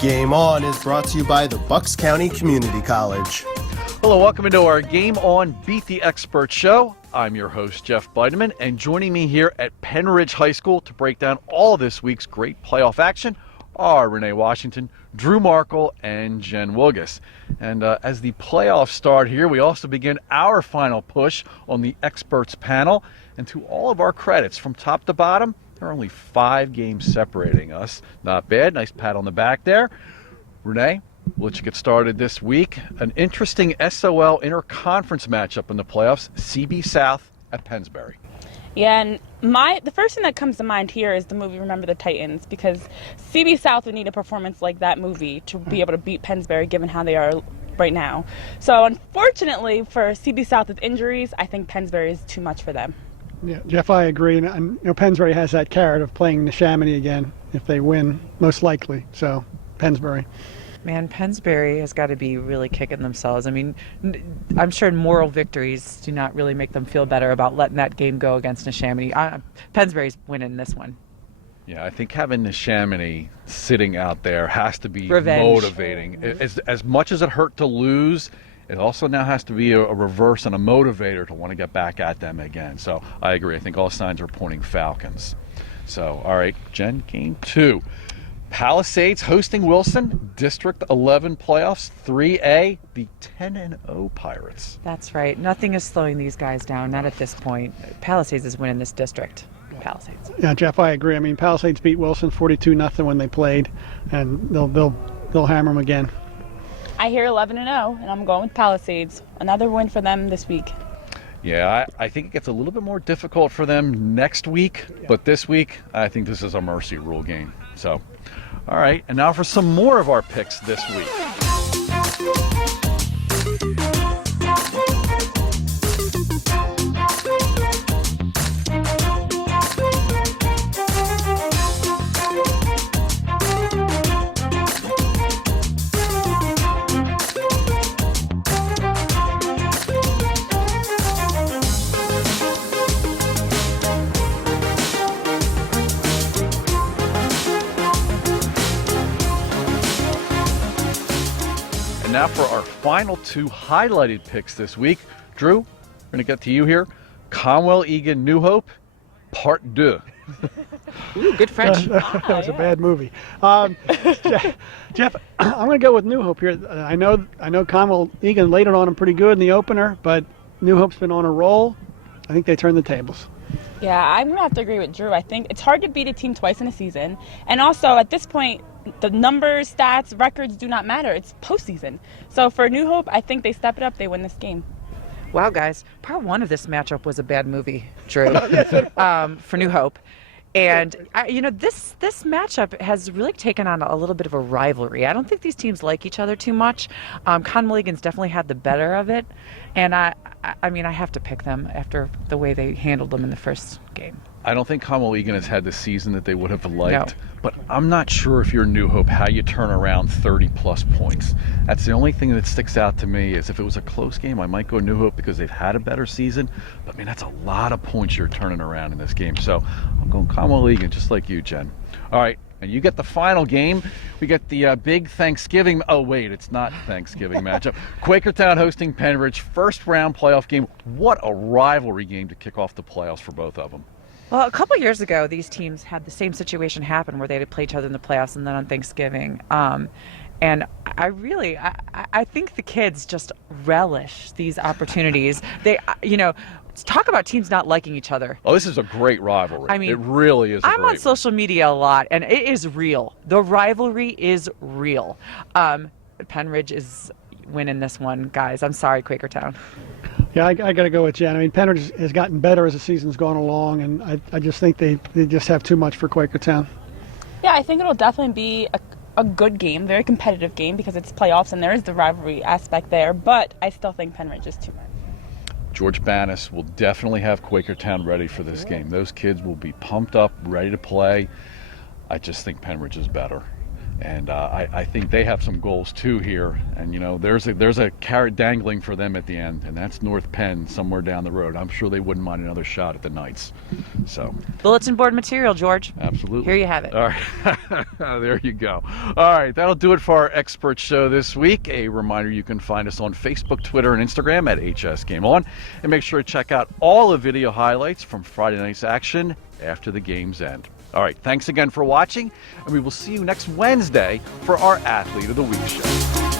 Game On is brought to you by the Bucks County Community College. Hello, welcome into our Game On Beat the Expert show. I'm your host, Jeff Bideman, and joining me here at Pennridge High School to break down all this week's great playoff action are Renee Washington, Drew Markle, and Jen Wilgus. And as the playoffs start here, we also begin our final push on the experts panel. And to all of our credits, from top to bottom, there are only 5 games separating us. Not bad. Nice pat on the back there. Renee, we'll let you get started this week. An interesting SOL interconference matchup in the playoffs, CB South at Pennsbury. Yeah, and the first thing that comes to mind here is the movie Remember the Titans, because CB South would need a performance like that movie to be able to beat Pennsbury, given how they are right now. So unfortunately for CB South with injuries, I think Pennsbury is too much for them. Yeah, Jeff, I agree. And Pennsbury has that carrot of playing Neshaminy again if they win, most likely. So Pennsbury. Man, Pennsbury has got to be really kicking themselves. I mean, I'm sure moral victories do not really make them feel better about letting that game go against Neshaminy. Pennsbury's winning this one. Yeah, I think having Neshaminy sitting out there has to be Revenge. motivating. As much as it hurt to lose, it also now has to be a reverse and a motivator to want to get back at them again. So I agree. I think all signs are pointing Falcons. So, all right, Jen, game 2. Palisades hosting Wilson, District 11 playoffs, 3A, the 10-0 Pirates. That's right. Nothing is slowing these guys down, not at this point. Palisades is winning this district. Palisades. Yeah, Jeff, I agree. I mean, Palisades beat Wilson 42-0 when they played, and they'll hammer them again. I hear 11-0, and I'm going with Palisades. Another win for them this week. Yeah, I think it gets a little bit more difficult for them next week, but this week, I think this is a mercy rule game. So, all right, and now for some more of our picks this week. And now for our final 2 highlighted picks this week. Drew, we're going to get to you here. Conwell, Egan, New Hope, Part 2. Ooh, good French. That was a bad movie. Jeff, I'm going to go with New Hope here. I know Conwell Egan laid it on him pretty good in the opener, but New Hope's been on a roll. I think they turned the tables. Yeah, I'm going to have to agree with Drew. I think it's hard to beat a team twice in a season. And also, at this point, the numbers, stats, records do not matter. It's postseason. So for New Hope, I think they step it up. They win this game. Wow, guys. Part 1 of this matchup was a bad movie, Drew, for New Hope. And, this matchup has really taken on a little bit of a rivalry. I don't think these teams like each other too much. Conwell Egan's definitely had the better of it. And, I have to pick them after the way they handled them in the first game. I don't think Conwell Egan has had the season that they would have liked, No. but I'm not sure if you're New Hope how you turn around 30-plus points. That's the only thing that sticks out to me is if it was a close game, I might go New Hope because they've had a better season, but, man, that's a lot of points you're turning around in this game. So I'm going Conwell Egan, just like you, Jen. All right, and you get the final game. We get the big Thanksgiving. Oh, wait, it's not Thanksgiving matchup. Quakertown hosting Pennridge, first-round playoff game. What a rivalry game to kick off the playoffs for both of them. Well, a couple years ago, these teams had the same situation happen where they had to play each other in the playoffs and then on Thanksgiving. And I think the kids just relish these opportunities. They, talk about teams not liking each other. Oh, this is a great rivalry. I mean, it really is. I'm on social media a lot, and it is real. The rivalry is real. Pennridge is winning this one, guys. I'm sorry, Quakertown. Yeah, I got to go with Jen. I mean, Pennridge has gotten better as the season's gone along, and I just think they just have too much for Quakertown. Yeah, I think it'll definitely be a good game, very competitive game, because it's playoffs and there is the rivalry aspect there, but I still think Pennridge is too much. George Bannis will definitely have Quakertown ready for this game. Those kids will be pumped up, ready to play. I just think Pennridge is better. And I think they have some goals too here. And, there's a carrot dangling for them at the end, and that's North Penn somewhere down the road. I'm sure they wouldn't mind another shot at the Knights. So, Bulletin board material, George. Absolutely. Here you have it. All right. There you go. All right, that'll do it for our expert show this week. A reminder, you can find us on Facebook, Twitter, and Instagram at HS Game On. And make sure to check out all the video highlights from Friday night's action after the game's end. All right, thanks again for watching, and we will see you next Wednesday for our Athlete of the Week show.